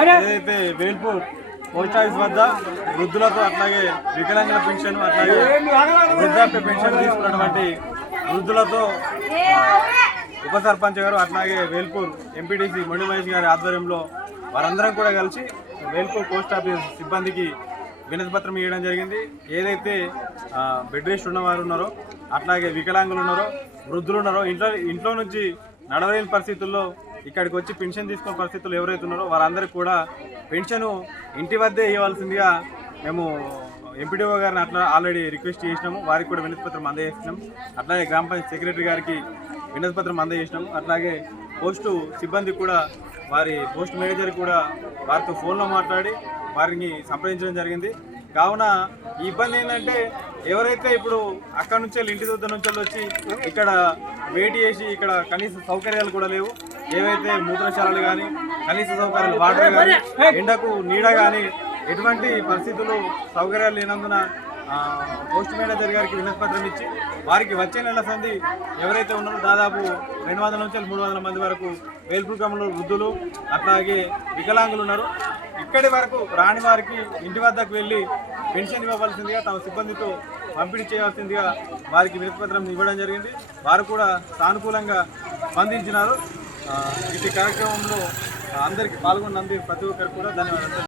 ఏదైతే Velpur post office వద్ద వృద్ధులతో అట్లాగే వికలాంగుల పెన్షన్ అట్లాగే వృద్ధాప్య పెన్షన్ తీసుకున్నటువంటి వృద్ధులతో ఉప సర్పంచ్ గారు అట్లాగే వేల్పూర్ ఎంపీటీసీ మొండి మహేష్ గారి ఆధ్వర్యంలో వారందరం కూడా కలిసి వేల్పూర్ పోస్ట్ ఆఫీస్ సిబ్బందికి వినతి పత్రం ఇవ్వడం జరిగింది. ఏదైతే బెడ్ రెస్ట్ ఉన్నవారు ఉన్నారో అట్లాగే వికలాంగులు ఉన్నారో వృద్ధులు ఉన్నారో ఇంట్లో నుంచి నడవలేని పరిస్థితుల్లో ఇక్కడికి వచ్చి పెన్షన్ తీసుకునే పరిస్థితులు ఎవరైతే ఉన్నారో వారందరికీ కూడా పెన్షను ఇంటి వద్దే ఇవ్వాల్సిందిగా మేము ఎంపీడీఓ గారిని అట్లా ఆల్రెడీ రిక్వెస్ట్ చేసినాము. వారికి కూడా వినతి పత్రం అందజేసినాం. అట్లాగే గ్రామ పంచాయతీ సెక్రటరీ గారికి వినతి పత్రం అందజేసినాము. అట్లాగే పోస్టు సిబ్బంది కూడా వారి పోస్ట్ మేనేజర్ కూడా వారితో ఫోన్లో మాట్లాడి వారిని సంప్రదించడం జరిగింది. కావున ఈ ఇబ్బంది ఏంటంటే ఎవరైతే ఇప్పుడు అక్కడ నుంచి ఇంటి దగ్గర నుంచి వచ్చి ఇక్కడ వెయిట్ చేసి ఇక్కడ కనీస సౌకర్యాలు కూడా లేవు, ఏవైతే మూత్రశాలలు కానీ కనీస సౌకర్యాలు వాటర్ కానీ ఎండకు నీడ కానీ ఎటువంటి పరిస్థితులు సౌకర్యాలు లేనందున పోస్ట్ మేనేజర్ గారికి వినతి పత్రం ఇచ్చి వారికి వచ్చే నెల సంది ఎవరైతే ఉన్నారో దాదాపు 200 నుంచి 300 మంది వరకు వేల్పూర్ గ్రామంలో వృద్ధులు అట్లాగే వికలాంగులు ఉన్నారు. ఇక్కడి వరకు రాని వారికి ఇంటి వద్దకు వెళ్ళి పెన్షన్ ఇవ్వవలసిందిగా తమ సిబ్బందితో పంపిణీ చేయాల్సిందిగా వారికి వినతి పత్రం ఇవ్వడం జరిగింది. వారు కూడా సానుకూలంగా స్పందించినారు. ఇటు కార్యక్రమంలో అందరికీ పాల్గొన్నందుకు ప్రతి ఒక్కరికి కూడా ధన్యవాదాలు.